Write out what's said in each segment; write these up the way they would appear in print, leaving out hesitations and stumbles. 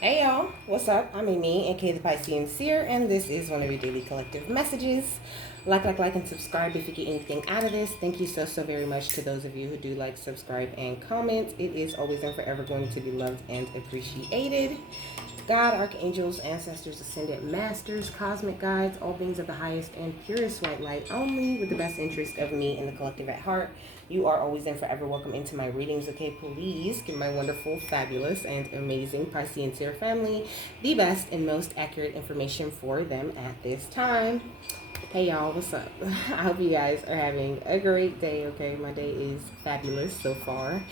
Hey y'all, what's up? I'm Amy, aka the Piscean Seer, and this is one of your daily collective messages. Like, and subscribe if you get anything out of this. Thank you so very much to those of you who do like, subscribe, and comment. It is always and forever going to be loved and appreciated. God, archangels, ancestors, ascended masters, cosmic guides, all beings of the highest and purest white light, only with the best interest of me and the collective at heart. You are always and forever welcome into my readings, okay? Please give my wonderful, fabulous, and amazing Piscean Seer family the best and most accurate information for them at this time. Hey y'all, what's up? I hope you guys are having a great day, okay? My day is fabulous so far.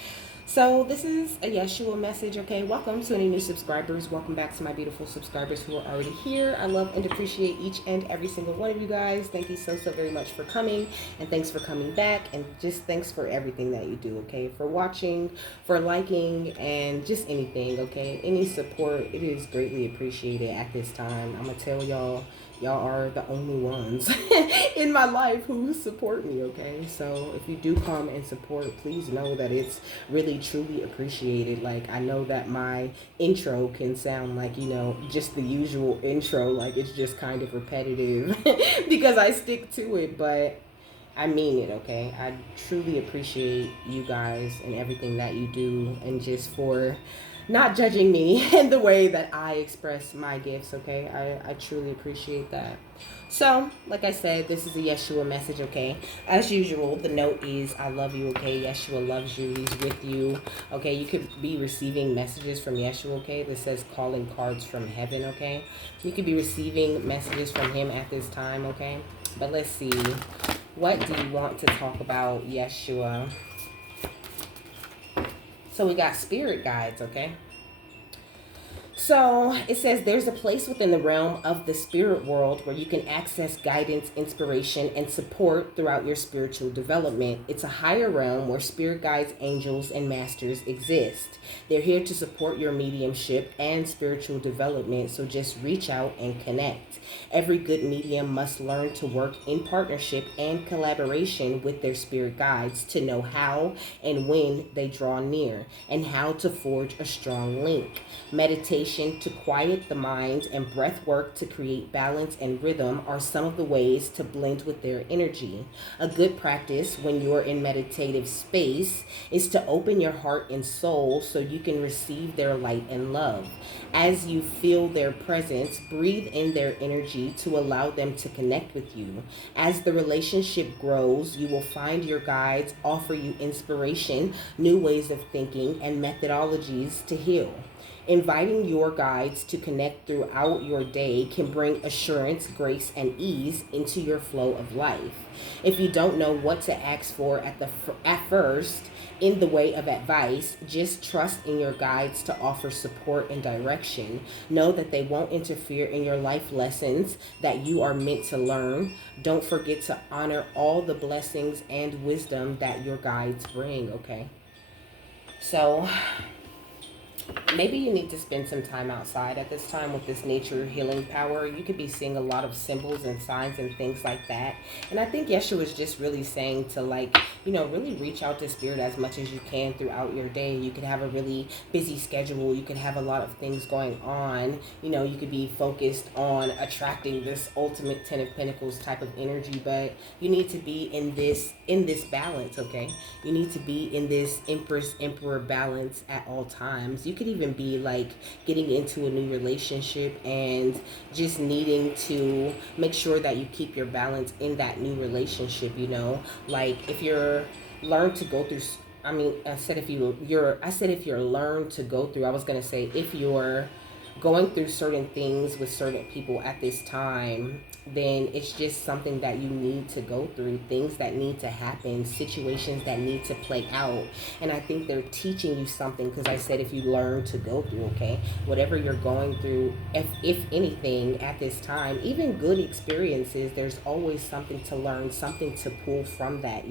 So this is a Yeshua message, okay? Welcome to any new subscribers. Welcome back to my beautiful subscribers who are already here. I love and appreciate each and every single one of you guys. Thank you so very much for coming, and thanks for coming back, and just thanks for everything that you do, okay? For watching, for liking, and just anything, okay? Any support, it is greatly appreciated at this time. I'm gonna tell y'all, y'all are the only ones in my life who support me, okay? So if you do come and support, please know that it's really truly appreciated. Like, I know that my intro can sound like, just the usual intro, like it's just kind of repetitive because I stick to it, but I mean it, okay? I truly appreciate you guys and everything that you do, and just for not judging me in the way that I express my gifts, okay? I truly appreciate that. So, like I said, this is a Yeshua message, okay? As usual, the note is I love you, okay? Yeshua loves you. He's with you, okay? You could be receiving messages from Yeshua, okay? This says calling cards from heaven, okay? You could be receiving messages from him at this time, okay? But let's see. What do you want to talk about, Yeshua? So we got spirit guides, okay? So it says there's a place within the realm of the spirit world where you can access guidance, inspiration, and support throughout your spiritual development. It's a higher realm where spirit guides, angels, and masters exist. They're here to support your mediumship and spiritual development, so just reach out and connect. Every good medium must learn to work in partnership and collaboration with their spirit guides to know how and when they draw near, and how to forge a strong link. Meditation to quiet the mind and breath work to create balance and rhythm are some of the ways to blend with their energy. A good practice when you're in meditative space is to open your heart and soul so you can receive their light and love. As you feel their presence, breathe in their energy to allow them to connect with you. As the relationship grows, you will find your guides offer you inspiration, new ways of thinking, and methodologies to heal. Inviting your guides to connect throughout your day can bring assurance, grace, and ease into your flow of life. If you don't know what to ask for at first in the way of advice, just trust in your guides to offer support and direction. Know that they won't interfere in your life lessons that you are meant to learn. Don't forget to honor all the blessings and wisdom that your guides bring, okay? So maybe you need to spend some time outside at this time with this nature healing power. You could be seeing a lot of symbols and signs and things like that. And I think Yeshua is just really saying to, like, really reach out to spirit as much as you can throughout your day. You could have a really busy schedule. You could have a lot of things going on. You could be focused on attracting this ultimate Ten of Pentacles type of energy, but you need to be in this balance, okay? You need to be in this Empress Emperor balance at all times. You could even be like getting into a new relationship and just needing to make sure that you keep your balance in that new relationship. Like if you're learn to go through I said if you're learned to go through, I was going to say if you're going through certain things with certain people at this time, then it's just something that you need to go through, things that need to happen, situations that need to play out. And I think they're teaching you something, because I said if you learn to go through, okay, whatever you're going through, if anything at this time, even good experiences, there's always something to learn, something to pull from that.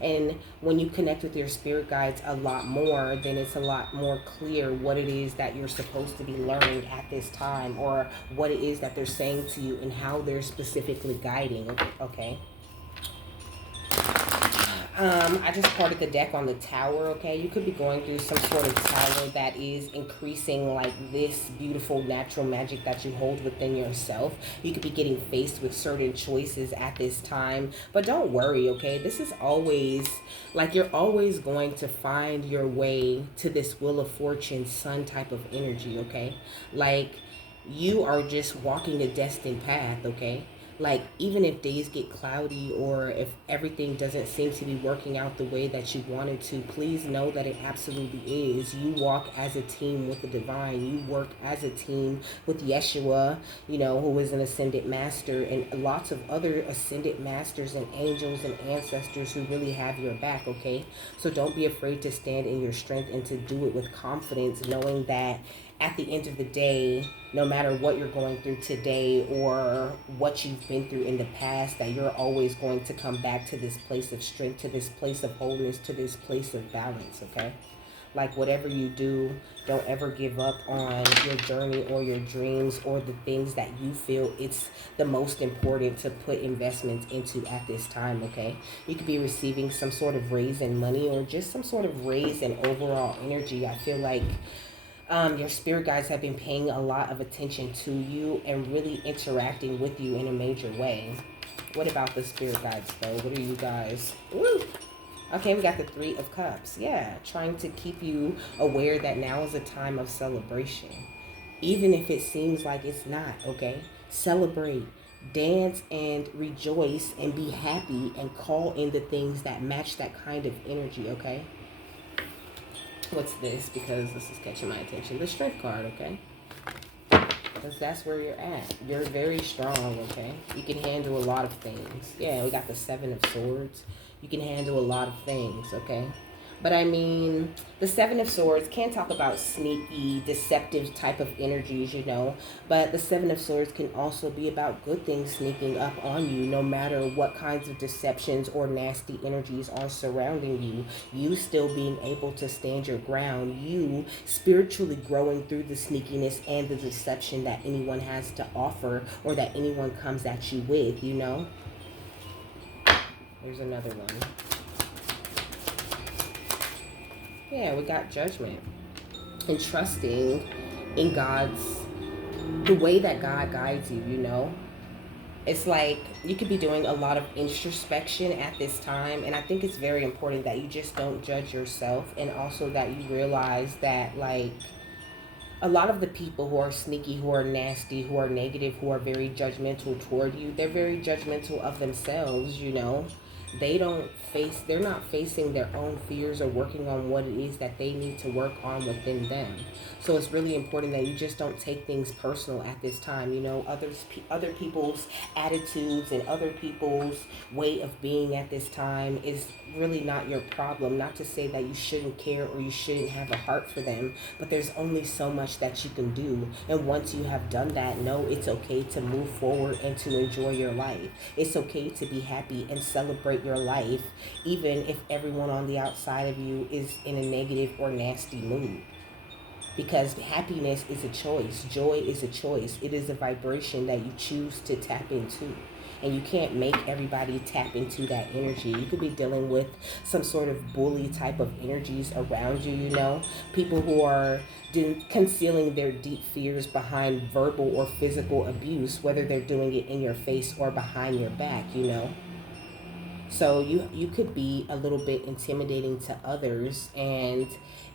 And when you connect with your spirit guides a lot more, then it's a lot more clear what it is that you're supposed to be learning at this time, or what it is that they're saying to you and how they're specifically guiding, okay? I just parted the deck on the tower, okay? You could be going through some sort of tower that is increasing like this beautiful natural magic that you hold within yourself. You could be getting faced with certain choices at this time, but don't worry, okay? This is always, like, you're always going to find your way to this Wheel of Fortune sun type of energy, okay? Like, you are just walking a destined path, okay? Like, even if days get cloudy or if everything doesn't seem to be working out the way that you wanted to, please know that it absolutely is. You walk as a team with the divine. You work as a team with Yeshua, you know, who is an ascended master, and lots of other ascended masters and angels and ancestors who really have your back, okay? So don't be afraid to stand in your strength and to do it with confidence, knowing that at the end of the day, no matter what you're going through today or what you've been through in the past, that you're always going to come back to this place of strength, to this place of wholeness, to this place of balance, okay? Like, whatever you do, don't ever give up on your journey or your dreams or the things that you feel it's the most important to put investments into at this time, okay? You could be receiving some sort of raise in money or just some sort of raise in overall energy. I feel like your spirit guides have been paying a lot of attention to you and really interacting with you in a major way. What about the spirit guides, though? What are you guys? Woo! Okay, we got the Three of Cups. Yeah, trying to keep you aware that now is a time of celebration. Even if it seems like it's not, okay? Celebrate, dance, and rejoice, and be happy, and call in the things that match that kind of energy, okay? What's this? Because this is catching my attention. The Strength card, okay? Because that's where you're at. You're very strong, okay? You can handle a lot of things. Yeah, we got the Seven of Swords. You can handle a lot of things, okay? But I mean, the Seven of Swords can talk about sneaky, deceptive type of energies, you know. But the Seven of Swords can also be about good things sneaking up on you, no matter what kinds of deceptions or nasty energies are surrounding you. You still being able to stand your ground. You spiritually growing through the sneakiness and the deception that anyone has to offer or that anyone comes at you with, you know. There's another one. Yeah, we got Judgment. And trusting in the way that God guides you, you know. It's like you could be doing a lot of introspection at this time. And I think it's very important that you just don't judge yourself. And also that you realize that, like, a lot of the people who are sneaky, who are nasty, who are negative, who are very judgmental toward you, they're very judgmental of themselves, you know. They're not facing their own fears or working on what it is that they need to work on within them. So it's really important that you just don't take things personal at this time. You know, other people's attitudes and other people's way of being at this time is really not your problem. Not to say that you shouldn't care or you shouldn't have a heart for them, but there's only so much that you can do. And once you have done that, know it's okay to move forward and to enjoy your life. It's okay to be happy and celebrate your life, even if everyone on the outside of you is in a negative or nasty mood. Because happiness is a choice. Joy is a choice. It is a vibration that you choose to tap into. And you can't make everybody tap into that energy. You could be dealing with some sort of bully type of energies around you, you know. People who are concealing their deep fears behind verbal or physical abuse, whether they're doing it in your face or behind your back, you know. So you could be a little bit intimidating to others, and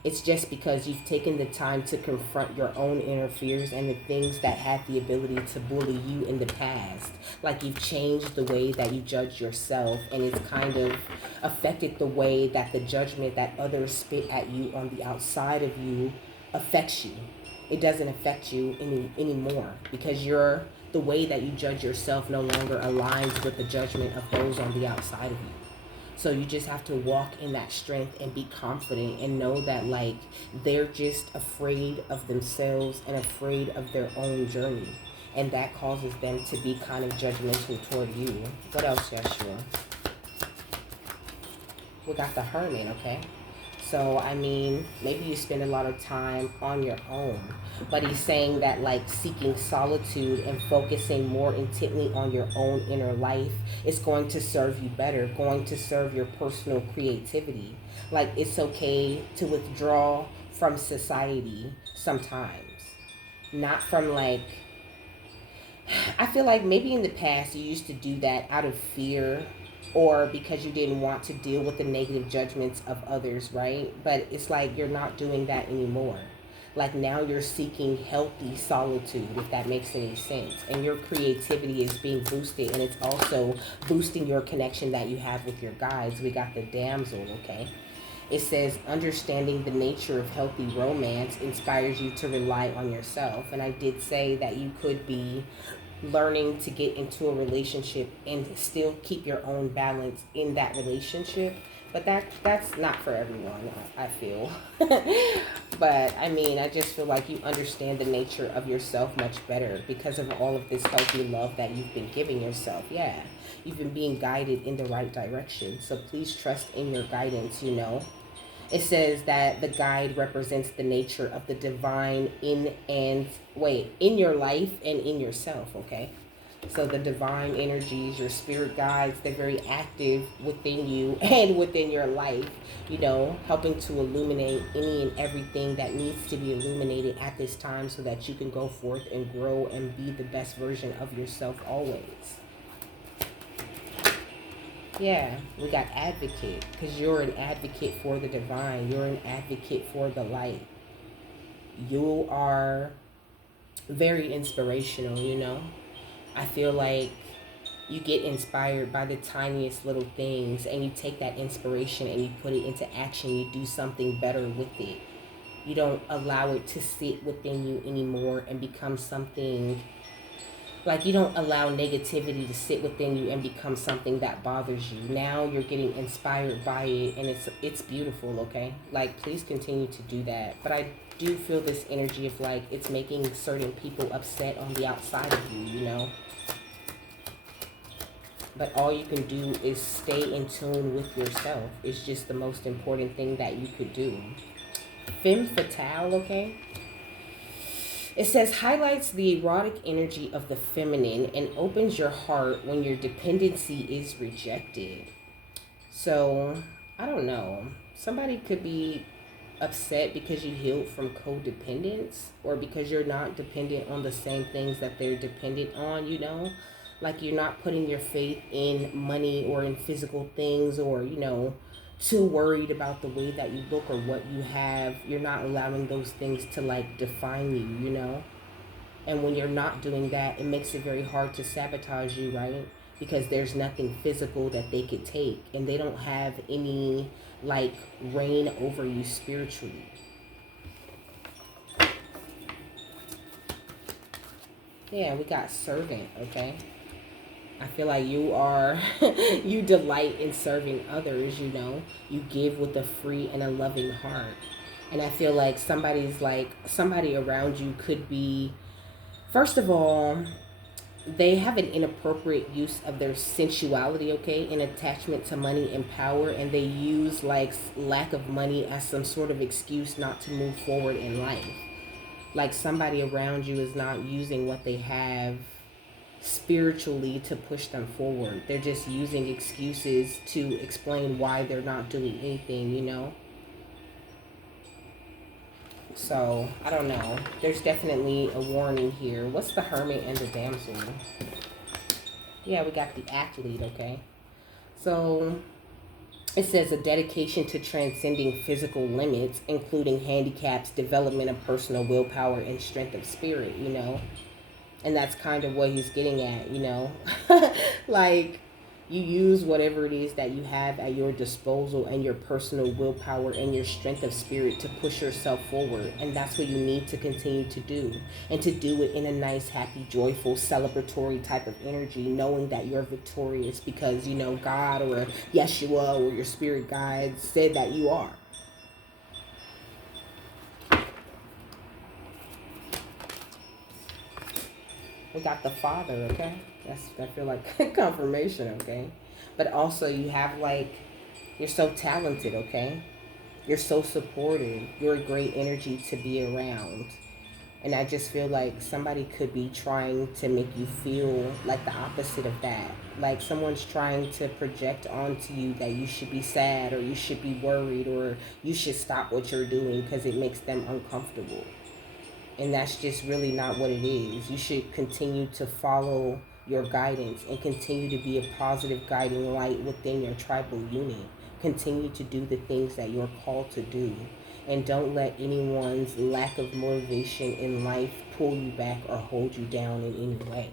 it's just because you've taken the time to confront your own inner fears and the things that had the ability to bully you in the past. Like, you've changed the way that you judge yourself, and it's kind of affected the way that the judgment that others spit at you on the outside of you affects you. It doesn't affect you anymore because the way that you judge yourself no longer aligns with the judgment of those on the outside of you. So you just have to walk in that strength and be confident and know that, like, they're just afraid of themselves and afraid of their own journey. And that causes them to be kind of judgmental toward you. What else, Yeshua? We got the Hermit, okay? So, I mean, maybe you spend a lot of time on your own. But he's saying that, like, seeking solitude and focusing more intently on your own inner life is going to serve you better, going to serve your personal creativity. Like, it's okay to withdraw from society sometimes. Not from, like, I feel like maybe in the past you used to do that out of fear or because you didn't want to deal with the negative judgments of others, right? But it's like you're not doing that anymore. Like now you're seeking healthy solitude, if that makes any sense. And your creativity is being boosted, and it's also boosting your connection that you have with your guides. We got the damsel, okay? It says, understanding the nature of healthy romance inspires you to rely on yourself. And I did say that you could be learning to get into a relationship and still keep your own balance in that relationship. But that's not for everyone, I feel. But I mean, I just feel like you understand the nature of yourself much better because of all of this healthy love that you've been giving yourself. Yeah, you've been being guided in the right direction. So please trust in your guidance, you know. It says that the guide represents the nature of the divine in your life and in yourself, okay? So the divine energies, your spirit guides, they're very active within you and within your life, you know, helping to illuminate any and everything that needs to be illuminated at this time so that you can go forth and grow and be the best version of yourself always. Yeah, we got advocate because you're an advocate for the divine. You're an advocate for the light. You are very inspirational, you know. I feel like you get inspired by the tiniest little things and you take that inspiration and you put it into action. You do something better with it. You don't allow it to sit within you anymore and become something like you don't allow negativity to sit within you and become something that bothers you. Now you're getting inspired by it and it's beautiful, okay? Like please continue to do that. But I do feel this energy of like it's making certain people upset on the outside of you, you know? But all you can do is stay in tune with yourself. It's just the most important thing that you could do. Femme fatale, okay? It says highlights the erotic energy of the feminine and opens your heart when your dependency is rejected. So, I don't know. Somebody could be upset because you healed from codependence or because you're not dependent on the same things that they're dependent on, you know? Like you're not putting your faith in money or in physical things or, you know, too worried about the way that you look or what you have. You're not allowing those things to like define you, you know? And when you're not doing that, it makes it very hard to sabotage you, right? Because there's nothing physical that they could take and they don't have any like reign over you spiritually. Yeah, we got servant, okay? I feel like you are, you delight in serving others, you know. You give with a free and a loving heart. And I feel like somebody around you could be, first of all, they have an inappropriate use of their sensuality, okay, in attachment to money and power. And they use like lack of money as some sort of excuse not to move forward in life. Like somebody around you is not using what they have spiritually to push them forward. They're just using excuses to explain why they're not doing anything, you know? So, I don't know. There's definitely a warning here. What's the hermit and the damsel? Yeah, we got the athlete, okay? So, it says a dedication to transcending physical limits, including handicaps, development of personal willpower, and strength of spirit, you know? And that's kind of what he's getting at, you know? Like, you use whatever it is that you have at your disposal and your personal willpower and your strength of spirit to push yourself forward. And that's what you need to continue to do. And to do it in a nice, happy, joyful, celebratory type of energy, knowing that you're victorious because, you know, God or Yeshua or your spirit guide said that you are. We got the Father, okay? I feel like confirmation, okay? But also you have like, you're so talented, okay? You're so supportive. You're a great energy to be around. And I just feel like somebody could be trying to make you feel like the opposite of that. Like someone's trying to project onto you that you should be sad or you should be worried or you should stop what you're doing because it makes them uncomfortable. And that's just really not what it is. You should continue to follow your guidance and continue to be a positive guiding light within your tribal unit. Continue to do the things that you're called to do. And don't let anyone's lack of motivation in life pull you back or hold you down in any way.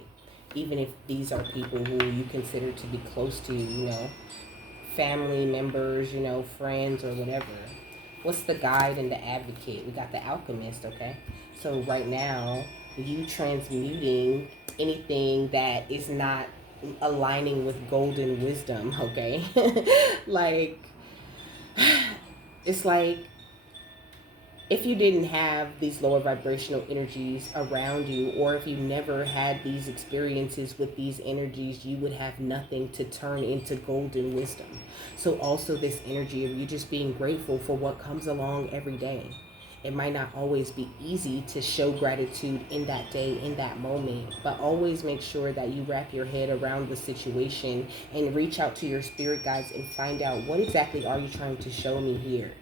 Even if these are people who you consider to be close to you, family members, friends or whatever. What's the guide and the advocate? We got the alchemist, okay? So right now, you transmuting anything that is not aligning with golden wisdom, okay? Like, it's like if you didn't have these lower vibrational energies around you, or if you never had these experiences with these energies, you would have nothing to turn into golden wisdom. So also this energy of you just being grateful for what comes along every day. It might not always be easy to show gratitude in that day, in that moment, but always make sure that you wrap your head around the situation and reach out to your spirit guides and find out, what exactly are you trying to show me here?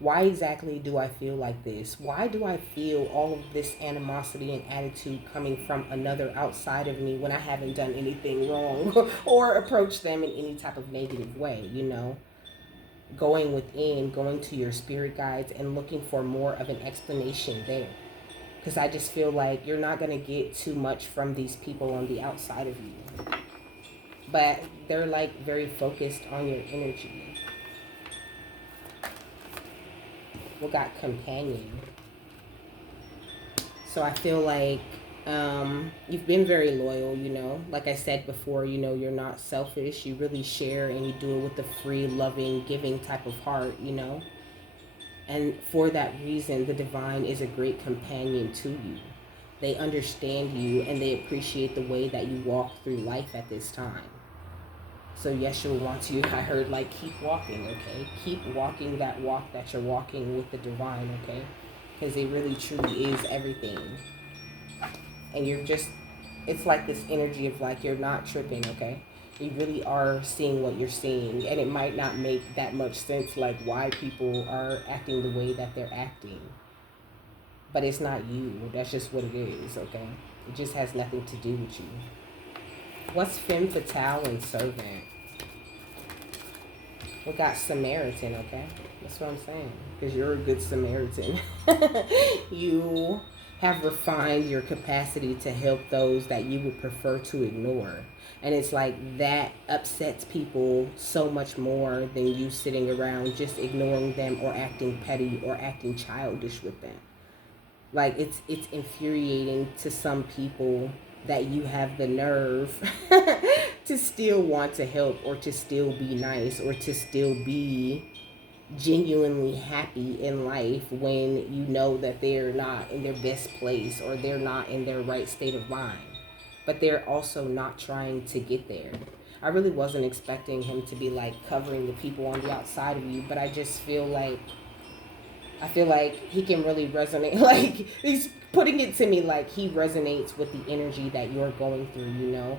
Why exactly do I feel like this? Why do I feel all of this animosity and attitude coming from another outside of me when I haven't done anything wrong or approached them in any type of negative way, Going within, going to your spirit guides and looking for more of an explanation there. Because I just feel like you're not going to get too much from these people on the outside of you. But they're like very focused on your energy. We got companion. So I feel like you've been very loyal, like I said before, you're not selfish. You really share and you do it with a free, loving, giving type of heart, and for that reason, the divine is a great companion to you. They understand you and they appreciate the way that you walk through life at this time. So Yeshua wants you, I heard, like, keep walking, okay? Keep walking that walk that you're walking with the divine, okay? Because it really truly is everything. And you're just, it's like this energy of like, you're not tripping, okay? You really are seeing what you're seeing. And it might not make that much sense, like why people are acting the way that they're acting. But it's not you. That's just what it is, okay? It just has nothing to do with you. What's femme fatale and servant? We got Samaritan, okay? That's what I'm saying. Because you're a good Samaritan. You have refined your capacity to help those that you would prefer to ignore. And it's like that upsets people so much more than you sitting around just ignoring them or acting petty or acting childish with them. Like, it's infuriating to some people that you have the nerve to still want to help or to still be nice or to still be genuinely happy in life when you know that they're not in their best place or they're not in their right state of mind. But they're also not trying to get there. I really wasn't expecting him to be like covering the people on the outside of you, but I just feel like he can really resonate. Like, he's putting it to me like he resonates with the energy that you're going through,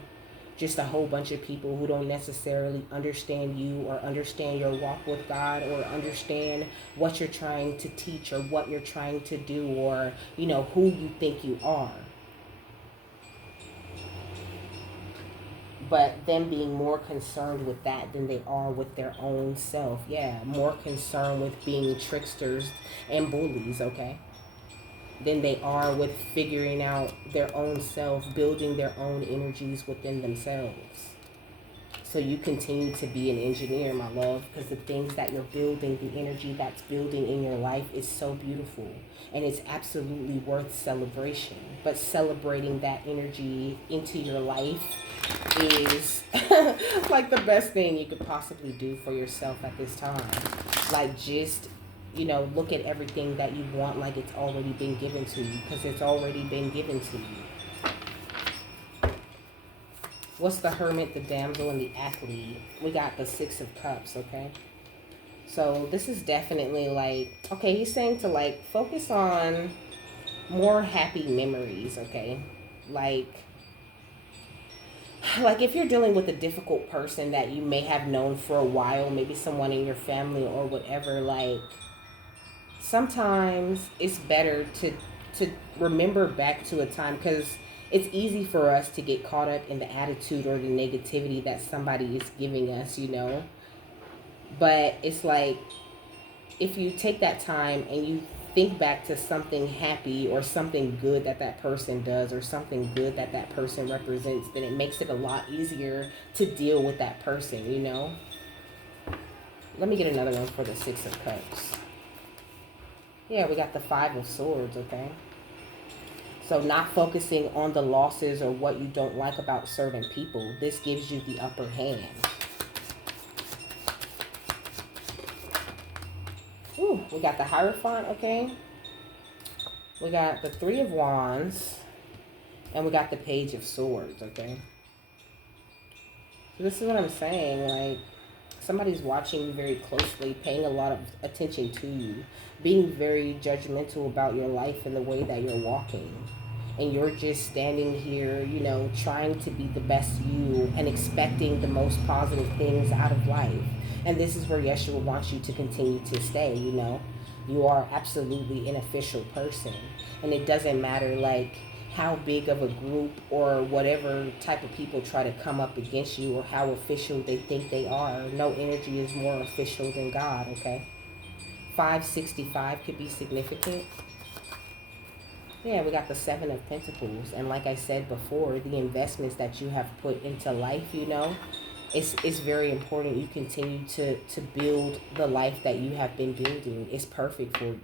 Just a whole bunch of people who don't necessarily understand you or understand your walk with God or understand what you're trying to teach or what you're trying to do or, who you think you are. But them being more concerned with that than they are with their own self. Yeah, more concerned with being tricksters and bullies, okay? Than they are with figuring out their own self, building their own energies within themselves. So you continue to be an engineer, my love, because the things that you're building, the energy that's building in your life is so beautiful. And it's absolutely worth celebration. But celebrating that energy into your life is like the best thing you could possibly do for yourself at this time. Like, just, look at everything that you want like it's already been given to you, because it's already been given to you. What's the hermit, the damsel, and the athlete? We got the 6 of Cups, okay? So this is definitely like, okay, he's saying to like focus on more happy memories, okay? Like like if you're dealing with a difficult person that you may have known for a while, maybe someone in your family or whatever, like sometimes it's better to remember back to a time, because it's easy for us to get caught up in the attitude or the negativity that somebody is giving us, you know. But it's like if you take that time and you think back to something happy or something good that that person does or something good that that person represents, then it makes it a lot easier to deal with that person, you know. Let me get another one for the Six of Cups. Yeah, we got the Five of Swords, okay? So not focusing on the losses or what you don't like about certain people. This gives you the upper hand. Ooh, we got the Hierophant, okay? We got the Three of Wands. And we got the Page of Swords, okay? So this is what I'm saying. Like, somebody's watching you very closely, paying a lot of attention to you, being very judgmental about your life and the way that you're walking. And you're just standing here, you know, trying to be the best you and expecting the most positive things out of life. And this is where Yeshua wants you to continue to stay, you know. You are absolutely an official person. And it doesn't matter, like, how big of a group or whatever type of people try to come up against you or how official they think they are. No energy is more official than God, okay? 565 could be significant. Yeah, we got the Seven of Pentacles. And like I said before, the investments that you have put into life, you know, it's very important you continue to build the life that you have been building. It's perfect for you.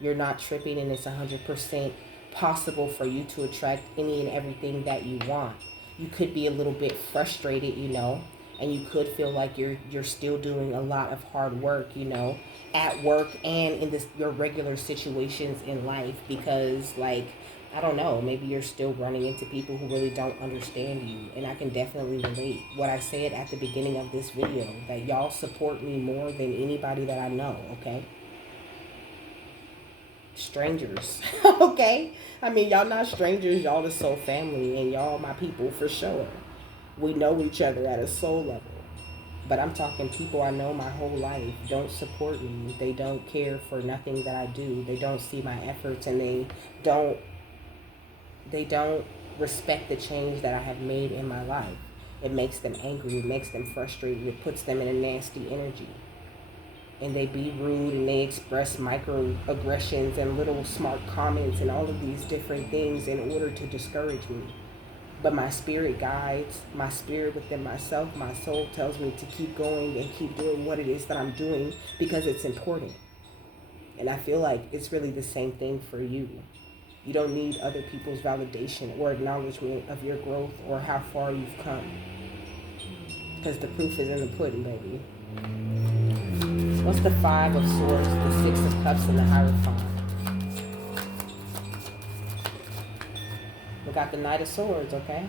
You're not tripping, and it's 100% possible for you to attract any and everything that you want. You could be a little bit frustrated, you know, and you could feel like you're still doing a lot of hard work, you know, at work and in your regular situations in life, because like, I don't know, maybe you're still running into people who really don't understand you. And I can definitely relate what I said at the beginning of this video, that y'all support me more than anybody that I know, okay? Strangers. Okay, I mean, y'all not strangers, y'all is soul family, and y'all my people for sure. We know each other at a soul level, but I'm talking people I know my whole life don't support me. They don't care for nothing that I do. They don't see my efforts, and don't they don't respect the change that I have made in my life. It makes them angry, it makes them frustrated, it puts them in a nasty energy. And they be rude, and they express microaggressions and little smart comments and all of these different things in order to discourage me. But my spirit guides, my spirit within myself, my soul tells me to keep going and keep doing what it is that I'm doing, because it's important. And I feel like it's really the same thing for you. You don't need other people's validation or acknowledgement of your growth or how far you've come, because the proof is in the pudding, baby. What's the Five of Swords, the Six of Cups, and the Hierophant? We got the Knight of Swords, okay?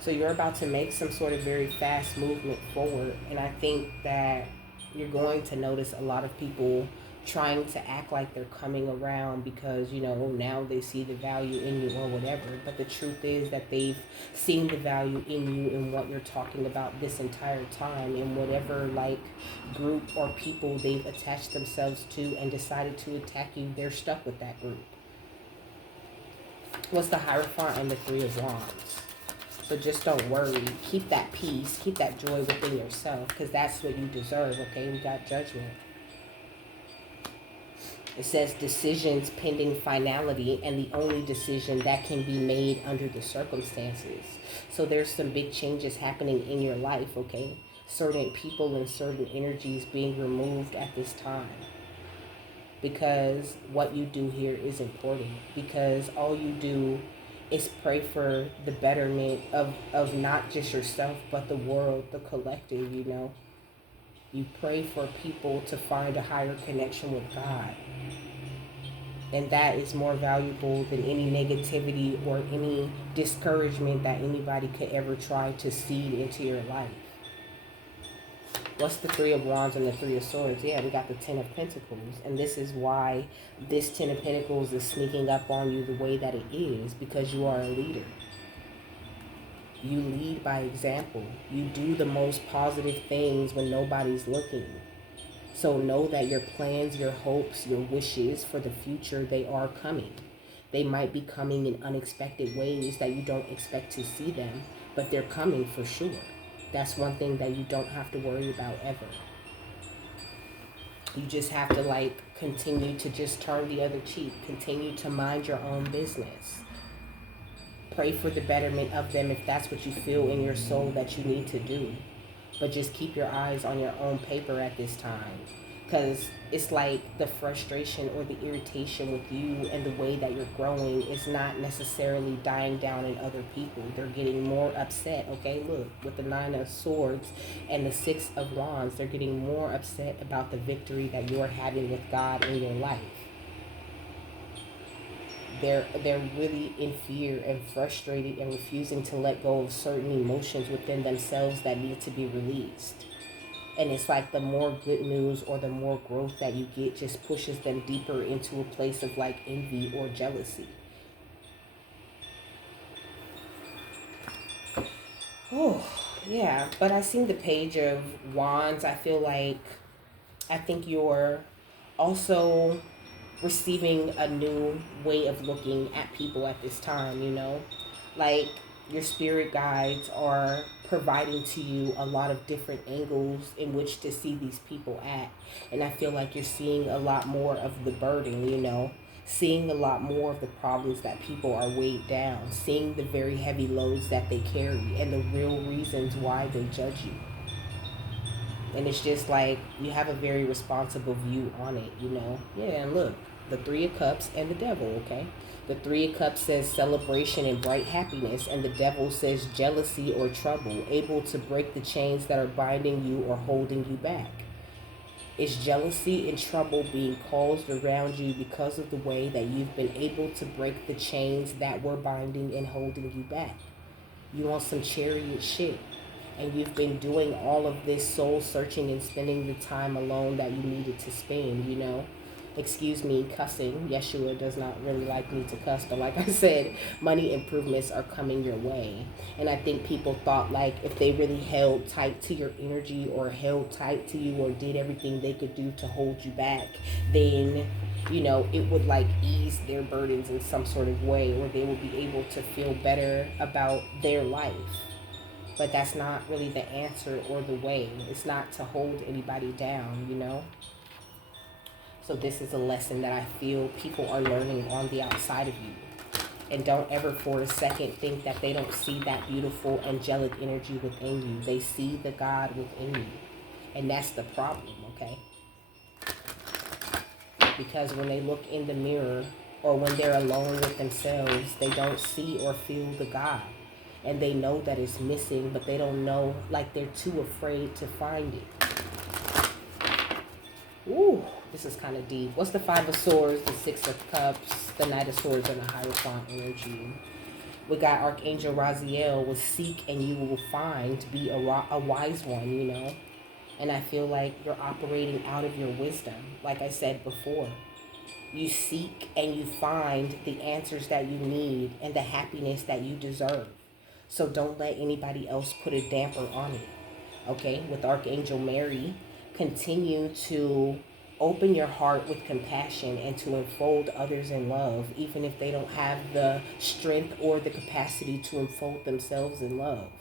So you're about to make some sort of very fast movement forward. And I think that you're going to notice a lot of people trying to act like they're coming around because, you know, now they see the value in you or whatever. But the truth is that they've seen the value in you and what you're talking about this entire time, and whatever like group or people they've attached themselves to and decided to attack you, they're stuck with that group. What's the Hierophant and the Three of Wands? So just don't worry. Keep that peace. Keep that joy within yourself, because that's what you deserve, okay? We got Judgment. It says decisions pending finality, and the only decision that can be made under the circumstances. So there's some big changes happening in your life, okay? Certain people and certain energies being removed at this time, because what you do here is important, because all you do is pray for the betterment of not just yourself, but the world, the collective, you know. You pray for people to find a higher connection with God. And that is more valuable than any negativity or any discouragement that anybody could ever try to seed into your life. What's the Three of Wands and the Three of Swords? Yeah, we got the Ten of Pentacles. And this is why this Ten of Pentacles is sneaking up on you the way that it is, because you are a leader. You lead by example. You do the most positive things when nobody's looking. So know that your plans, your hopes, your wishes for the future, they are coming. They might be coming in unexpected ways that you don't expect to see them, but they're coming for sure. That's one thing that you don't have to worry about ever. You just have to continue to just turn the other cheek. Continue to mind your own business. Pray for the betterment of them if that's what you feel in your soul that you need to do. But just keep your eyes on your own paper at this time. Because it's like the frustration or the irritation with you and the way that you're growing is not necessarily dying down in other people. They're getting more upset, okay? Look, with the Nine of Swords and the Six of Wands, they're getting more upset about the victory that you're having with God in your life. They're really in fear and frustrated and refusing to let go of certain emotions within themselves that need to be released. And it's like the more good news or the more growth that you get just pushes them deeper into a place of envy or jealousy. Oh, yeah. But I seen the Page of Wands. I think you're also receiving a new way of looking at people at this time, your spirit guides are providing to you a lot of different angles in which to see these people at. And I feel like you're seeing a lot more of the burden, seeing a lot more of the problems that people are weighed down, seeing the very heavy loads that they carry and the real reasons why they judge you. And it's just you have a very responsible view on it, Yeah, and look, the Three of Cups and the Devil, okay? The Three of Cups says celebration and bright happiness, and the Devil says jealousy or trouble, able to break the chains that are binding you or holding you back. Is jealousy and trouble being caused around you because of the way that you've been able to break the chains that were binding and holding you back? You want some Chariot shit. And you've been doing all of this soul searching and spending the time alone that you needed to spend, Excuse me, cussing. Yeshua does not really like me to cuss, but like I said, money improvements are coming your way. And I think people thought if they really held tight to your energy or held tight to you or did everything they could do to hold you back, then it would ease their burdens in some sort of way, or they would be able to feel better about their life. But that's not really the answer or the way. It's not to hold anybody down, So this is a lesson that I feel people are learning on the outside of you. And don't ever for a second think that they don't see that beautiful angelic energy within you. They see the God within you. And that's the problem, okay? Because when they look in the mirror or when they're alone with themselves, they don't see or feel the God. And they know that it's missing, but they don't know, they're too afraid to find it. Ooh, this is kind of deep. What's the Five of Swords, the Six of Cups, the Knight of Swords, and the Hierophant energy? We got Archangel Raziel with seek and you will find, to be a wise one, And I feel like you're operating out of your wisdom, like I said before. You seek and you find the answers that you need and the happiness that you deserve. So don't let anybody else put a damper on it. Okay? With Archangel Mary, continue to open your heart with compassion and to enfold others in love, even if they don't have the strength or the capacity to enfold themselves in love.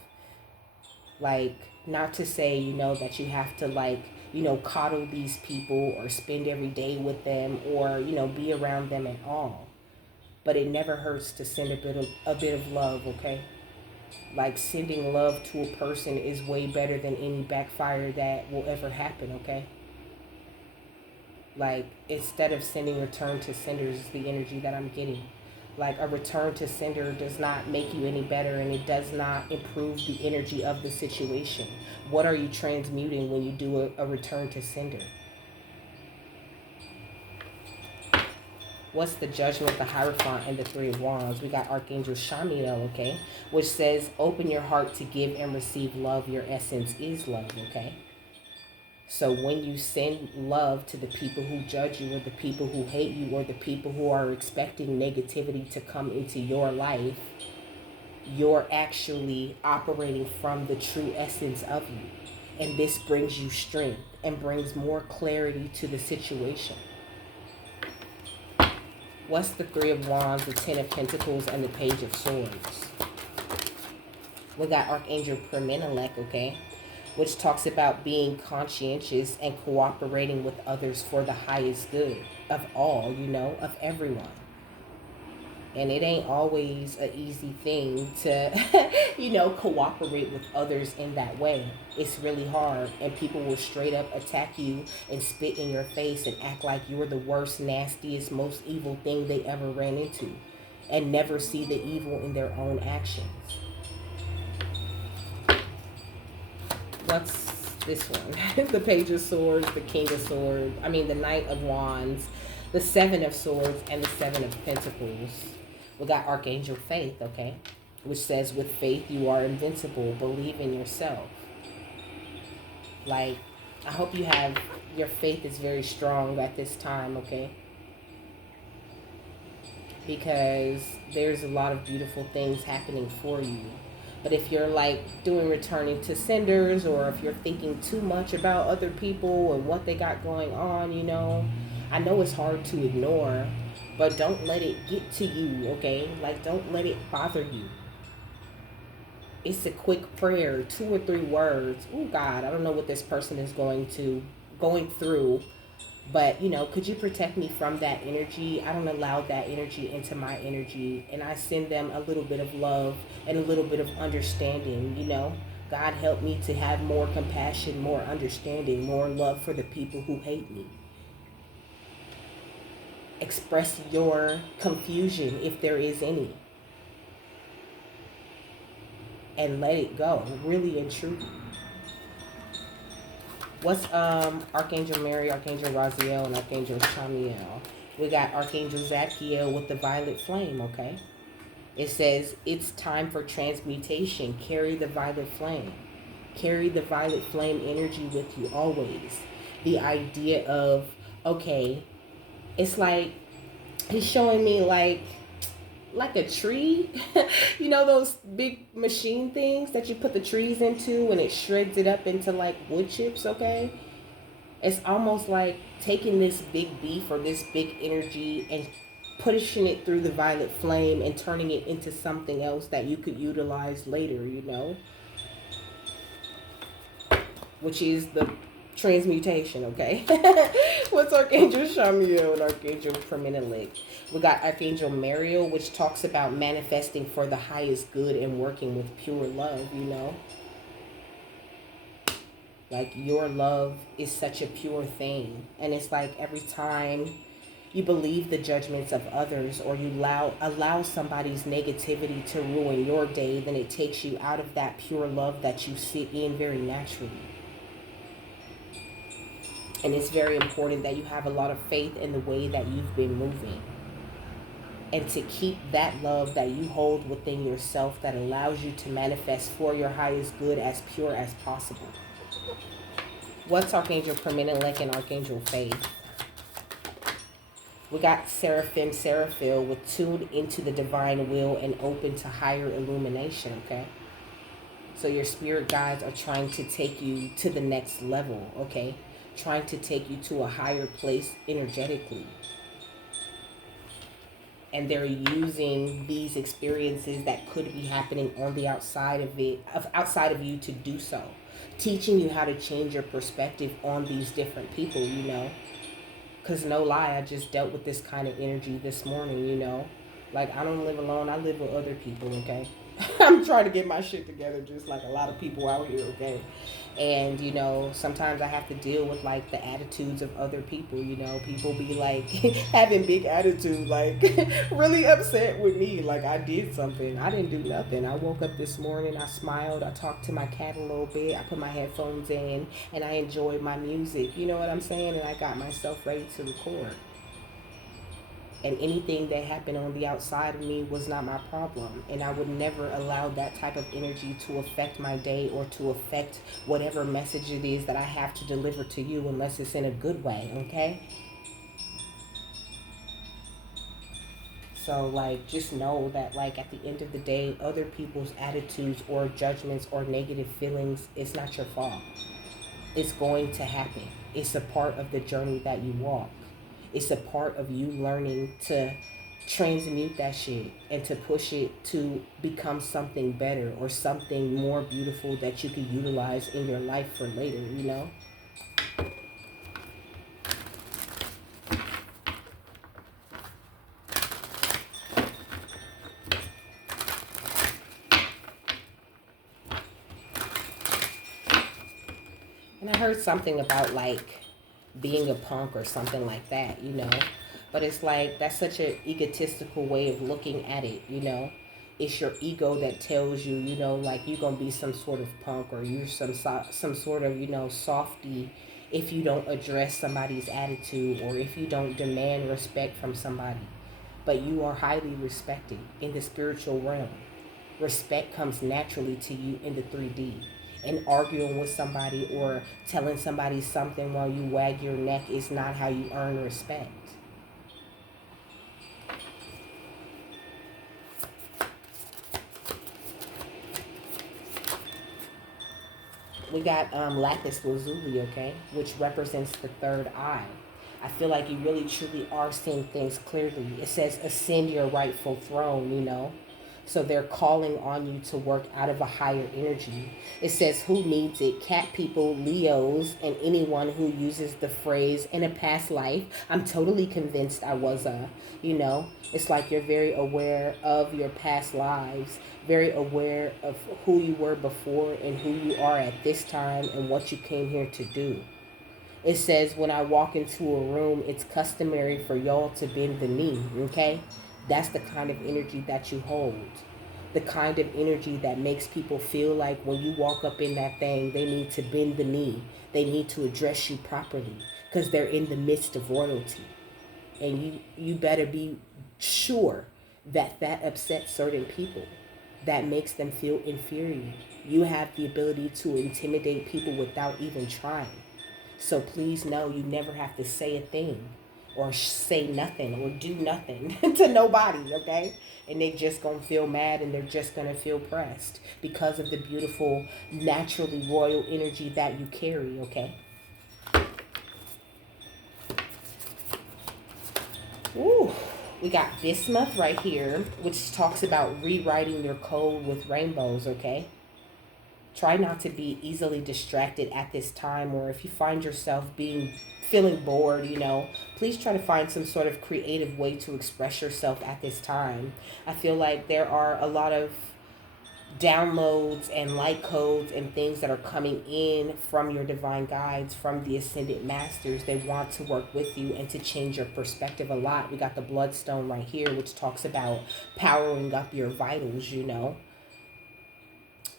Not to say, that you have to coddle these people or spend every day with them or, be around them at all. But it never hurts to send a bit of love, okay? Sending love to a person is way better than any backfire that will ever happen, okay? Instead of sending return to senders is the energy that I'm getting. A return to sender does not make you any better, and it does not improve the energy of the situation. What are you transmuting when you do a return to sender? What's the Judgment, the Hierophant, and the Three of Wands? We got Archangel Shamiel, okay? Which says, open your heart to give and receive love. Your essence is love, okay? So when you send love to the people who judge you, or the people who hate you, or the people who are expecting negativity to come into your life, you're actually operating from the true essence of you. And this brings you strength and brings more clarity to the situation. What's the Three of Wands, the Ten of Pentacles, and the Page of Swords? We got Archangel Permenelek, okay? Which talks about being conscientious and cooperating with others for the highest good of all, of everyone. And it ain't always an easy thing to, cooperate with others in that way. It's really hard. And people will straight up attack you and spit in your face and act like you're the worst, nastiest, most evil thing they ever ran into. And never see the evil in their own actions. What's this one? The Page of Swords, the King of Swords. The Knight of Wands, the Seven of Swords, and the Seven of Pentacles. We got Archangel Faith, okay? Which says, with faith you are invincible. Believe in yourself. Like, I hope your faith is very strong at this time, okay? Because there's a lot of beautiful things happening for you. But if you're like doing returning to senders, or if you're thinking too much about other people and what they got going on, I know it's hard to ignore, but don't let it get to you, okay? Like, don't let it bother you. It's a quick prayer, 2 or 3 words. Oh, God, I don't know what this person is going through, but, could you protect me from that energy? I don't allow that energy into my energy, and I send them a little bit of love and a little bit of understanding, God help me to have more compassion, more understanding, more love for the people who hate me. Express your confusion if there is any. And let it go, really and truly. What's Archangel Mary, Archangel Raziel, and Archangel Shamiel? We got Archangel Zadkiel with the violet flame, okay? It says, it's time for transmutation. Carry the violet flame. Carry the violet flame energy with you always. The idea of, okay, it's like, he's showing me like a tree. Those big machine things that you put the trees into and it shreds it up into like wood chips, okay? It's almost like taking this big beef or this big energy and pushing it through the violet flame and turning it into something else that you could utilize later, which is the transmutation, okay? What's Archangel Shamiel and Archangel Permenelek? We got Archangel Mariel, which talks about manifesting for the highest good and working with pure love, Like, your love is such a pure thing. And it's like every time you believe the judgments of others, or you allow somebody's negativity to ruin your day, then it takes you out of that pure love that you sit in very naturally. And it's very important that you have a lot of faith in the way that you've been moving. And to keep that love that you hold within yourself that allows you to manifest for your highest good as pure as possible. What's Archangel Permenelek and Archangel Faith? We got Seraphim, Seraphil with tuned into the divine will and open to higher illumination, okay? So your spirit guides are trying to take you to the next level, okay? Trying to take you to a higher place energetically. And they're using these experiences that could be happening on the outside of you to do so. Teaching you how to change your perspective on these different people, Because no lie, I just dealt with this kind of energy this morning, Like, I don't live alone. I live with other people, okay? I'm trying to get my shit together just like a lot of people out here, okay? And, sometimes I have to deal with, like, the attitudes of other people, People be, like, having big attitude, like, really upset with me. Like, I did something. I didn't do nothing. I woke up this morning. I smiled. I talked to my cat a little bit. I put my headphones in, and I enjoyed my music. You know what I'm saying? And I got myself ready to record. And anything that happened on the outside of me was not my problem. And I would never allow that type of energy to affect my day or to affect whatever message it is that I have to deliver to you, unless it's in a good way, okay? So, like, just know that, like, at the end of the day, other people's attitudes or judgments or negative feelings, it's not your fault. It's going to happen. It's a part of the journey that you walk. It's a part of you learning to transmute that shit and to push it to become something better or something more beautiful that you can utilize in your life for later, you know? And I heard something about, like, being a punk or something like that, you know? But it's like, that's such an egotistical way of looking at it, you know? It's your ego that tells you, you know, like, you're gonna be some sort of punk, or you're some sort of, you know, softy if you don't address somebody's attitude, or if you don't demand respect from somebody. But you are highly respected in the spiritual realm. Respect comes naturally to you in the 3D. And arguing with somebody or telling somebody something while you wag your neck is not how you earn respect. We got lapis lazuli, okay, which represents the third eye. I feel like you really truly are seeing things clearly. It says ascend your rightful throne, you know. So they're calling on you to work out of a higher energy. It says who needs it? Cat people, Leos, and anyone who uses the phrase in a past life. I'm totally convinced I was a, you know, it's like you're very aware of your past lives, very aware of who you were before and who you are at this time and what you came here to do. It says when I walk into a room, it's customary for y'all to bend the knee, okay? That's the kind of energy that you hold. The kind of energy that makes people feel like when you walk up in that thing, they need to bend the knee. They need to address you properly because they're in the midst of royalty. And you better be sure that that upsets certain people. That makes them feel inferior. You have the ability to intimidate people without even trying. So please know you never have to say a thing or say nothing or do nothing to nobody, okay? And they just gonna feel mad and they're just gonna feel pressed because of the beautiful, naturally royal energy that you carry, okay? Ooh, we got bismuth right here, which talks about rewriting your code with rainbows, okay? Try not to be easily distracted at this time, or if you find yourself feeling bored, you know, please try to find some sort of creative way to express yourself at this time. I feel like there are a lot of downloads and light codes and things that are coming in from your divine guides, from the ascended masters. They want to work with you and to change your perspective a lot. We got the bloodstone right here, which talks about powering up your vitals, you know.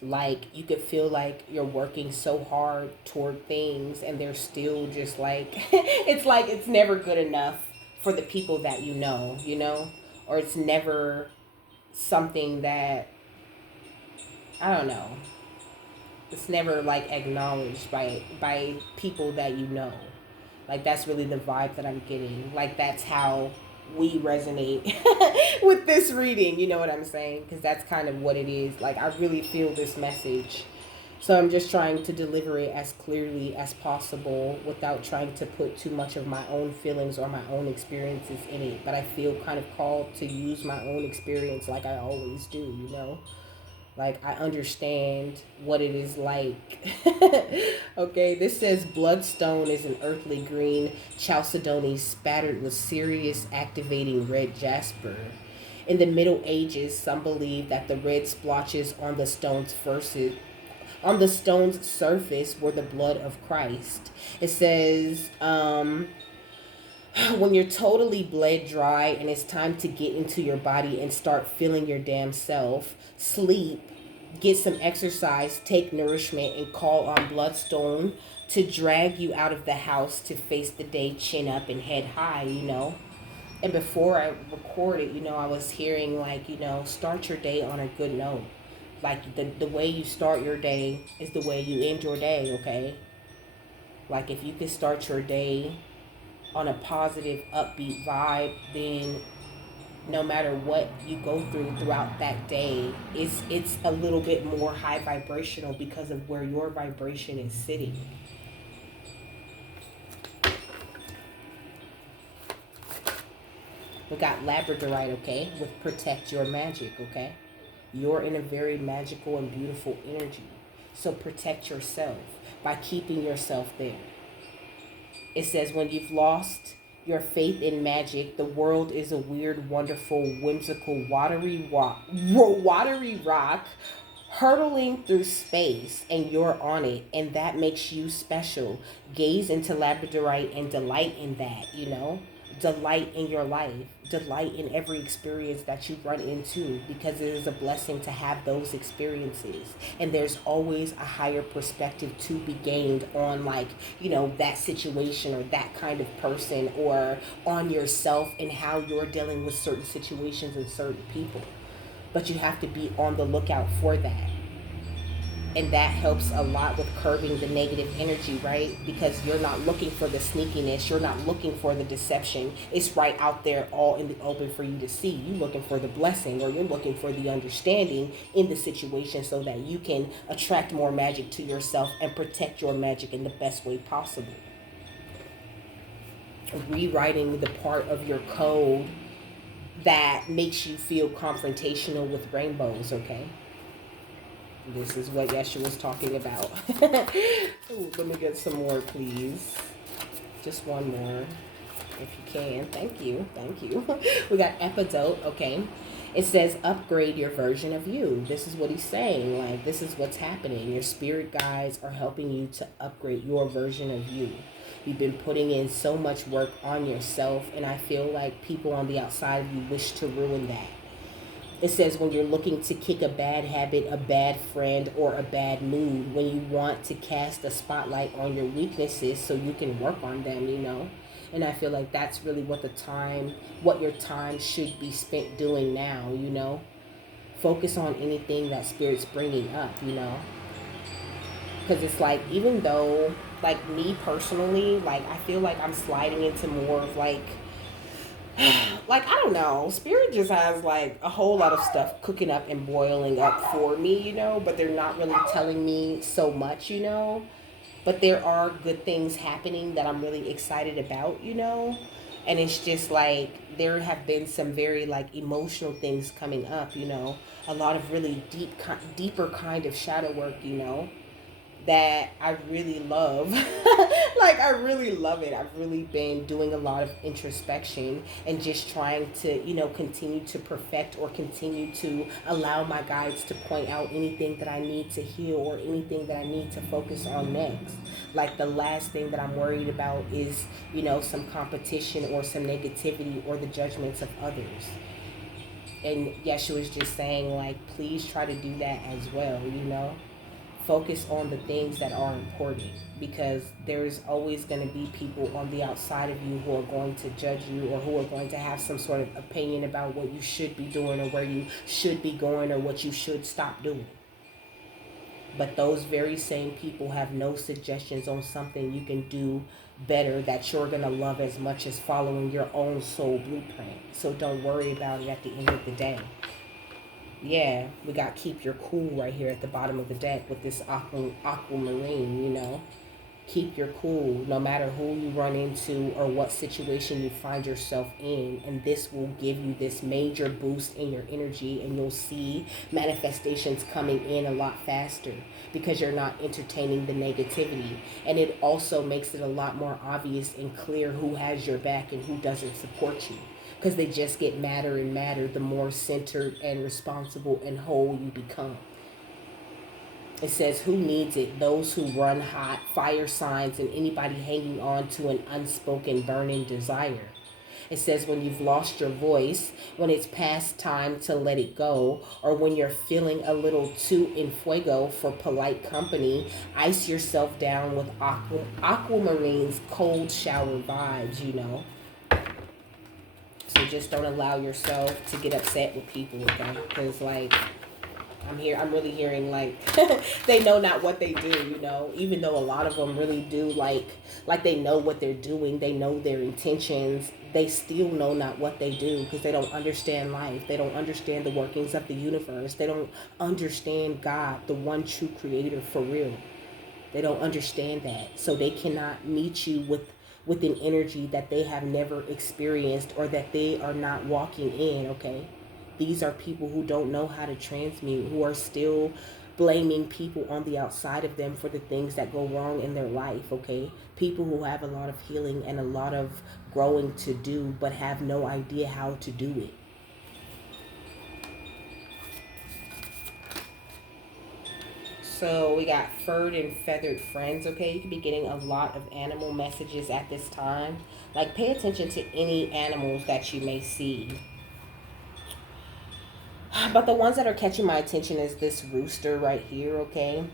Like, you could feel like you're working so hard toward things and they're still just like it's like it's never good enough for the people that you know, or it's never something that, I don't know, it's never like acknowledged by people that you know. Like, that's really the vibe that I'm getting. Like, that's how we resonate with this reading, you know what I'm saying? Because that's kind of what it is. Like, I really feel this message. So I'm just trying to deliver it as clearly as possible without trying to put too much of my own feelings or my own experiences in it. But I feel kind of called to use my own experience like I always do, you know? Like, I understand what it is like. Okay, this says bloodstone is an earthly green chalcedony spattered with serious activating red jasper. In the Middle Ages, some believe that the red splotches on the stone's surface were the blood of Christ. It says, when you're totally bled dry and it's time to get into your body and start feeling your damn self, sleep, get some exercise, take nourishment, and call on bloodstone to drag you out of the house to face the day chin up and head high, you know. And before I recorded, I was hearing like, start your day on a good note. Like the way you start your day is the way you end your day, okay? Like if you can start your day on a positive, upbeat vibe, then no matter what you go through throughout that day, it's a little bit more high vibrational because of where your vibration is sitting. We got labradorite, okay, with protect your magic, okay? You're in a very magical and beautiful energy. So protect yourself by keeping yourself there. It says when you've lost your faith in magic, the world is a weird, wonderful, whimsical, watery rock hurtling through space, and you're on it, and that makes you special. Gaze into labradorite and delight in that. Delight in your life, delight in every experience that you run into, because it is a blessing to have those experiences. And there's always a higher perspective to be gained on, like, that situation or that kind of person, or on yourself and how you're dealing with certain situations and certain people. But you have to be on the lookout for that. And that helps a lot with curbing the negative energy, right? Because you're not looking for the sneakiness, you're not looking for the deception. It's right out there, all in the open for you to see. You're looking for the blessing, or you're looking for the understanding in the situation, so that you can attract more magic to yourself and protect your magic in the best way possible. Rewriting the part of your code that makes you feel confrontational with rainbows, okay? This is what Yeshua was talking about. Ooh, let me get some more, please. Just one more, if you can. Thank you. Thank you. We got epidote, okay? It says, upgrade your version of you. This is what he's saying. Like, this is what's happening. Your spirit guides are helping you to upgrade your version of you. You've been putting in so much work on yourself, and I feel like people on the outside of you wish to ruin that. It says when you're looking to kick a bad habit, a bad friend, or a bad mood, when you want to cast a spotlight on your weaknesses so you can work on them. And I feel like that's really what your time should be spent doing now. Focus on anything that Spirit's bringing up, because it's like, even though, like, me personally, like, I feel like I'm sliding into more of like I don't know, Spirit just has like a whole lot of stuff cooking up and boiling up for me, but they're not really telling me so much, but there are good things happening that I'm really excited about, and it's just like there have been some very like emotional things coming up, a lot of really deeper kind of shadow work, that I really love. Like, I really love it. I've really been doing a lot of introspection and just trying to, continue to perfect, or continue to allow my guides to point out anything that I need to heal, or anything that I need to focus on next. Like, the last thing that I'm worried about is, some competition or some negativity or the judgments of others. And Yeshua is just saying, like, please try to do that as well, Focus on the things that are important, because there's always going to be people on the outside of you who are going to judge you, or who are going to have some sort of opinion about what you should be doing, or where you should be going, or what you should stop doing. But those very same people have no suggestions on something you can do better that you're going to love as much as following your own soul blueprint. So don't worry about it at the end of the day. Yeah, we got keep your cool right here at the bottom of the deck with this aquamarine, Keep your cool no matter who you run into or what situation you find yourself in. And this will give you this major boost in your energy, and you'll see manifestations coming in a lot faster because you're not entertaining the negativity. And it also makes it a lot more obvious and clear who has your back and who doesn't support you, because they just get madder and madder the more centered and responsible and whole you become. It says, who needs it? Those who run hot, fire signs, and anybody hanging on to an unspoken burning desire. It says when you've lost your voice, when it's past time to let it go, or when you're feeling a little too en fuego for polite company, ice yourself down with aquamarine's cold shower vibes, just don't allow yourself to get upset with people, okay? Because, like, I'm really hearing, like, they know not what they do, you know, even though a lot of them really do, like they know what they're doing, they know their intentions, they still know not what they do because they don't understand life. They don't understand the workings of the universe. They don't understand God, the one true creator, for real. They don't understand that. So they cannot meet you with an energy that they have never experienced or that they are not walking in, okay? These are people who don't know how to transmute, who are still blaming people on the outside of them for the things that go wrong in their life, okay? People who have a lot of healing and a lot of growing to do, but have no idea how to do it. So we got furred and feathered friends, okay? You could be getting a lot of animal messages at this time. Like, pay attention to any animals that you may see. But the ones that are catching my attention is this rooster right here, okay?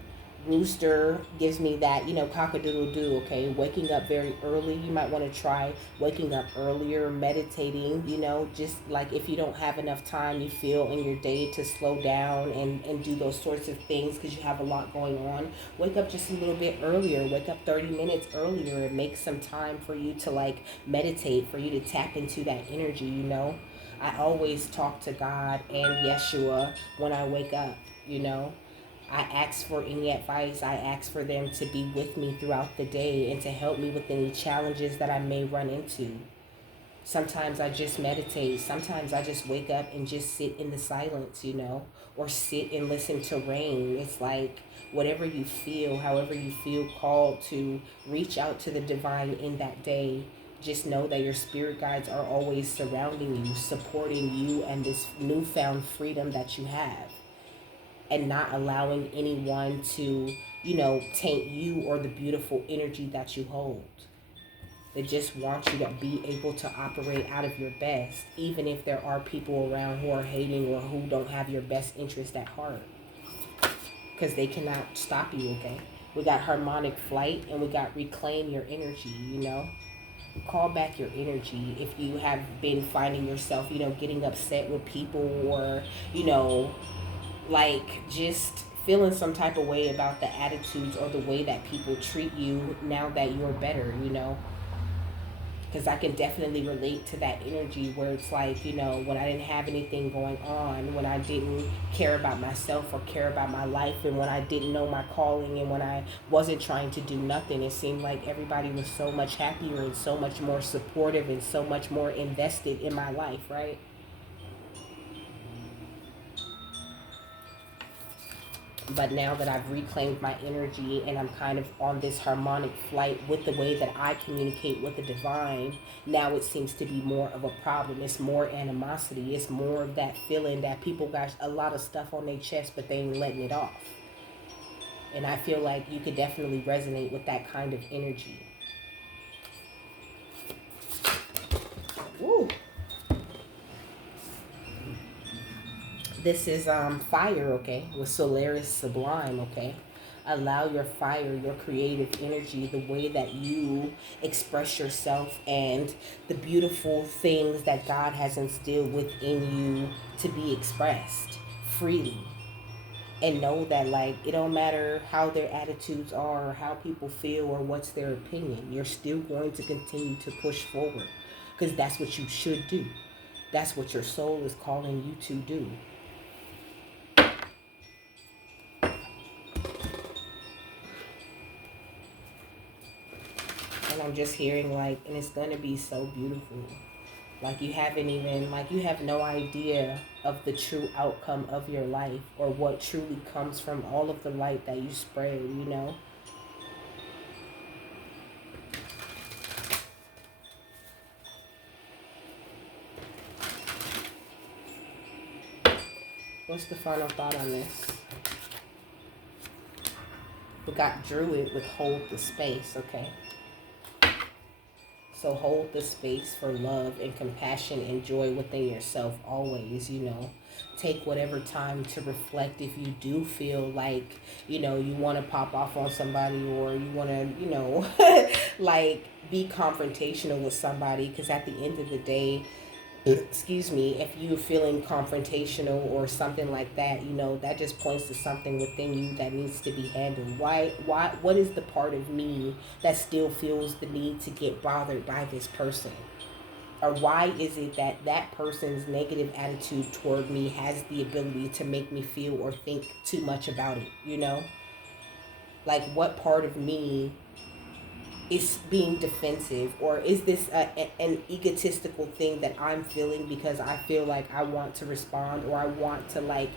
Rooster gives me that, you know, cock-a-doodle-doo, okay? Waking up very early. You might want to try waking up earlier, meditating, you know, just like if you don't have enough time, you feel in your day to slow down and do those sorts of things because you have a lot going on. Wake up just a little bit earlier. Wake up 30 minutes earlier and make some time for you to, like, meditate, for you to tap into that energy, you know? I always talk to God and Yeshua when I wake up, you know. I ask for any advice. I ask for them to be with me throughout the day and to help me with any challenges that I may run into. Sometimes I just meditate. Sometimes I just wake up and just sit in the silence, you know, or sit and listen to rain. It's like whatever you feel, however you feel called to reach out to the divine in that day. Just know that your spirit guides are always surrounding you, supporting you and this newfound freedom that you have, and not allowing anyone to, you know, taint you or the beautiful energy that you hold. They just want you to be able to operate out of your best, even if there are people around who are hating or who don't have your best interest at heart. Because they cannot stop you, okay? We got harmonic flight and we got reclaim your energy, you know? Call back your energy if you have been finding yourself, you know, getting upset with people or, you know, like just feeling some type of way about the attitudes or the way that people treat you now that you're better, you know. Because I can definitely relate to that energy where it's like, you know, when I didn't have anything going on, when I didn't care about myself or care about my life, and when I didn't know my calling, and when I wasn't trying to do nothing, it seemed like everybody was so much happier and so much more supportive and so much more invested in my life, right? But now that I've reclaimed my energy and I'm kind of on this harmonic flight with the way that I communicate with the divine, now it seems to be more of a problem. It's more animosity. It's more of that feeling that people got a lot of stuff on their chest, but they ain't letting it off. And I feel like you could definitely resonate with that kind of energy. Woo. This is fire, okay, with Solaris Sublime, okay. Allow your fire, your creative energy, the way that you express yourself and the beautiful things that God has instilled within you to be expressed freely. And know that, like, it don't matter how their attitudes are or how people feel or what's their opinion. You're still going to continue to push forward because that's what you should do. That's what your soul is calling you to do. And I'm just hearing, like, and it's going to be so beautiful. Like, you haven't even, like, you have no idea of the true outcome of your life or what truly comes from all of the light that you spread, you know? What's the final thought on this? We got Druid with hold the space, okay? So hold the space for love and compassion and joy within yourself always, you know. Take whatever time to reflect if you do feel like, you know, you want to pop off on somebody or you want to, you know, like be confrontational with somebody. Because at the end of the day, excuse me, if you're feeling confrontational or something like that, that just points to something within you that needs to be handled. What is the part of me that still feels the need to get bothered by this person? Or why is it that that person's negative attitude toward me has the ability to make me feel or think too much about it? Like, what part of me is being defensive, or is this an egotistical thing that I'm feeling because I feel like I want to respond, or I want to, like,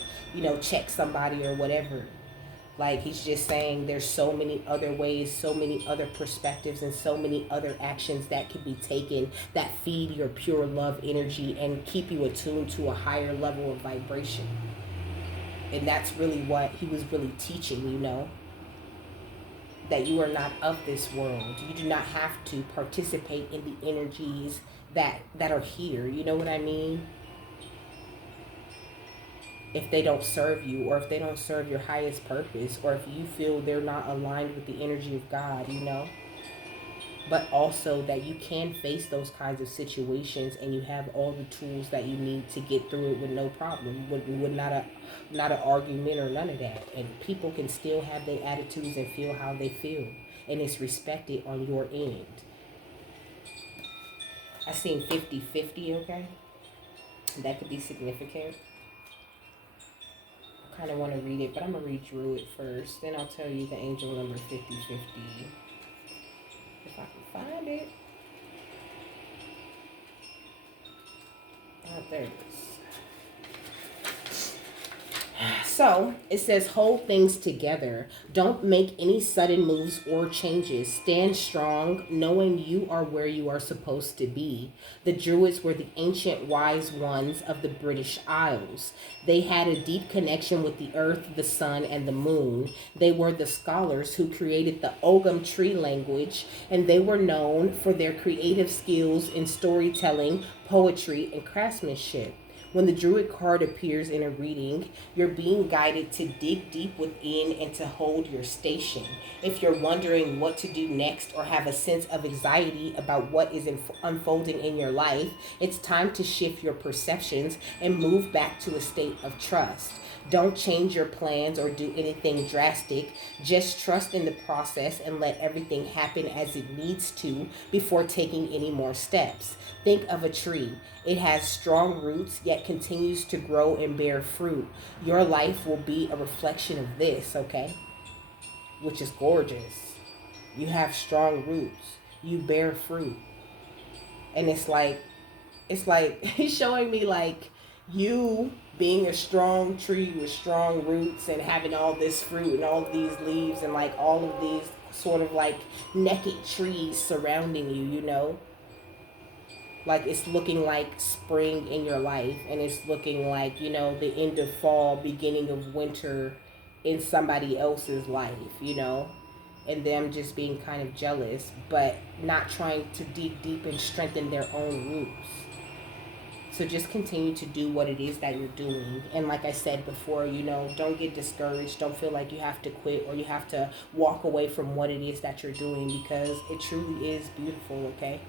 check somebody or whatever. Like, he's just saying there's so many other ways, so many other perspectives, and so many other actions that can be taken that feed your pure love energy and keep you attuned to a higher level of vibration. And that's really what he was really teaching. That you are not of this world. You do not have to participate in the energies that are here. You know what I mean? If they don't serve you, or if they don't serve your highest purpose, or if you feel they're not aligned with the energy of God. But also that you can face those kinds of situations, and you have all the tools that you need to get through it with no problem, with not an argument or none of that. And people can still have their attitudes and feel how they feel, and it's respected on your end. I seen 50-50, okay? That could be significant. I kind of want to read it, but I'm going to read through it first. Then I'll tell you the angel number 50-50. If I can find it. Oh, there it is. So it says, hold things together. Don't make any sudden moves or changes. Stand strong, knowing you are where you are supposed to be. The Druids were the ancient wise ones of the British Isles. They had a deep connection with the earth, the sun, and the moon. They were the scholars who created the Ogham tree language, and they were known for their creative skills in storytelling, poetry, and craftsmanship. When the Druid card appears in a reading, you're being guided to dig deep within and to hold your station. If you're wondering what to do next, or have a sense of anxiety about what is unfolding in your life, it's time to shift your perceptions and move back to a state of trust. Don't change your plans or do anything drastic. Just trust in the process and let everything happen as it needs to before taking any more steps. Think of a tree. It has strong roots, yet continues to grow and bear fruit. Your life will be a reflection of this, okay? Which is gorgeous. You have strong roots. You bear fruit. And it's like he's showing me, like, you being a strong tree with strong roots and having all this fruit and all these leaves and, like, all of these sort of, like, naked trees surrounding you. Like, it's looking like spring in your life, and it's looking like, the end of fall, beginning of winter in somebody else's life. And them just being kind of jealous, but not trying to dig deep and strengthen their own roots. So just continue to do what it is that you're doing. And like I said before, don't get discouraged. Don't feel like you have to quit or you have to walk away from what it is that you're doing, because it truly is beautiful, okay?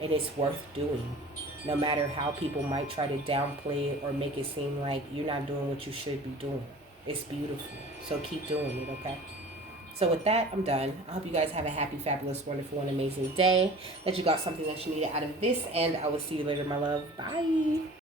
And it's worth doing. No matter how people might try to downplay it or make it seem like you're not doing what you should be doing. It's beautiful. So keep doing it, okay? So with that, I'm done. I hope you guys have a happy, fabulous, wonderful, and amazing day. That you got something that you needed out of this. And I will see you later, my love. Bye.